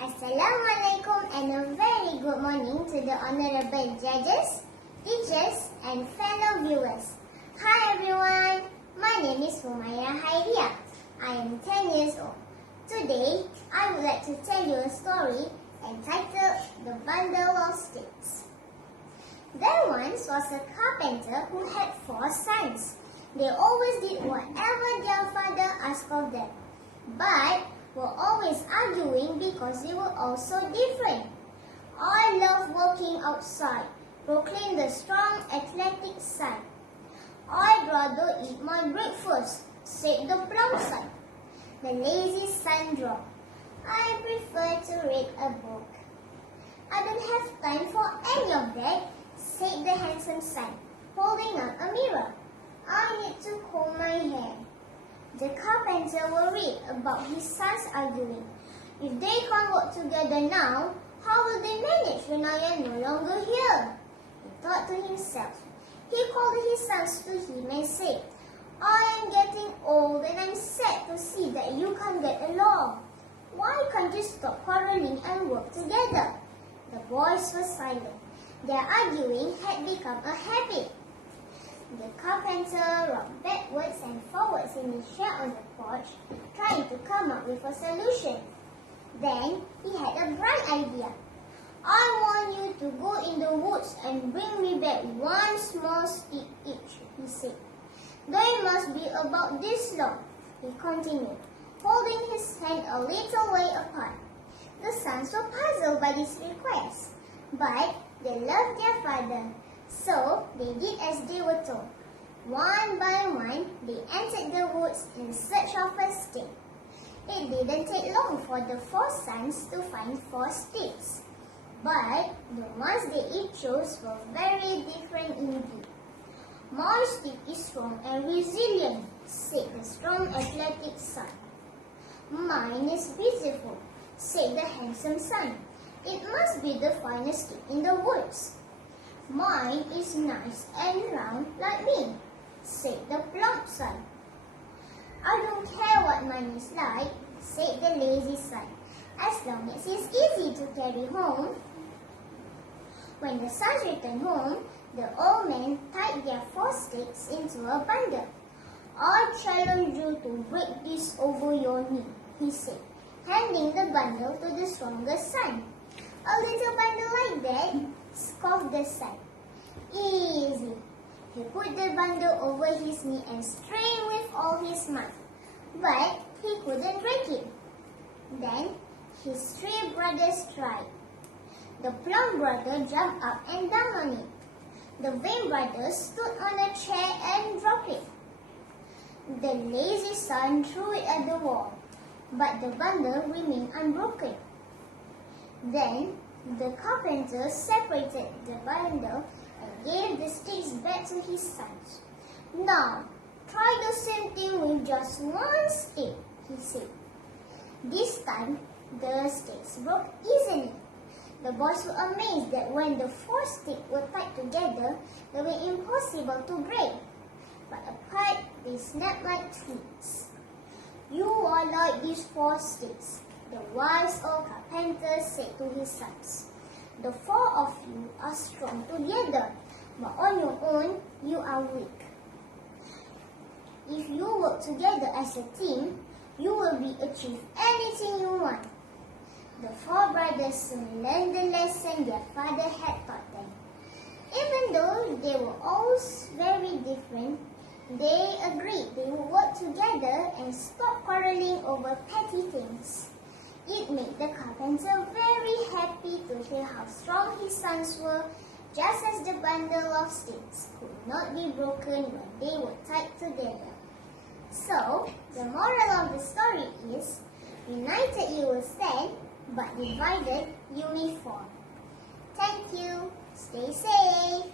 Assalamualaikum and a very good morning to the honorable judges, teachers and fellow viewers. Hi everyone, my name is Humaira Hairia. I am 10 years old. Today, I would like to tell you a story entitled The Bundle of Sticks. There once was a carpenter who had 4 sons. They always did whatever their father asked of them, but were always arguing because they were all so different. I love working outside, proclaimed the strong, athletic son. I'd rather eat my breakfast, said the plump son. The lazy son dropped. I prefer to read a book. I don't have time for any of that, said the handsome son, holding up a mirror. I need to comb my hair. The carpenter worried about his sons arguing. If they can't work together now, how will they manage when I am no longer here? He thought to himself. He called his sons to him and said, I am getting old and I'm sad to see that you can't get along. Why can't you stop quarreling and work together? The boys were silent. Their arguing had become a habit. The carpenter rocked backwards and forwards in his chair on the porch, trying to come up with a solution. Then he had a bright idea. I want you to go in the woods and bring me back 1 small stick each, he said. They must be about this long, he continued, holding his hand a little way apart. The sons were puzzled by this request, but they loved their father. So they did as they were told. One by one, they entered the woods in search of a stick. It didn't take long for the 4 sons to find 4 sticks. But the ones they each chose were very different indeed. My stick is strong and resilient, said the strong athletic son. Mine is beautiful, said the handsome son. It must be the finest stick in the woods. Mine is nice and round like me, said the plump son. I don't care what mine is like, said the lazy son, as long as it's easy to carry home. When the sons returned home, the old man tied their 4 sticks into a bundle. I challenge you to break this over your knee, he said, handing the bundle to the strongest son. A little bundle like that, scoffed the son. Easy. He put the bundle over his knee and strained with all his might, but he couldn't break it. Then his 3 brothers tried. The plump brother jumped up and down on it. The vain brother stood on a chair and dropped it. The lazy son threw it at the wall, but the bundle remained unbroken. Then the carpenter separated the bundle and gave the sticks back to his sons. Now, try the same thing with just 1 stick, he said. This time, the sticks broke easily. The boys were amazed that when the 4 sticks were tied together, they were impossible to break. But apart, they snapped like twigs. You are like these 4 sticks, the wise old carpenter said to his sons. The 4 of you are strong together, but on your own, you are weak. If you work together as a team, you will achieve anything you want. The 4 brothers soon learned the lesson their father had taught them. Even though they were all very different, they agreed they would work together and stop quarreling over petty things. It made the carpenter very happy to hear how strong his sons were, just as the bundle of sticks could not be broken when they were tied together. So, the moral of the story is, united you will stand, but divided you may fall. Thank you. Stay safe.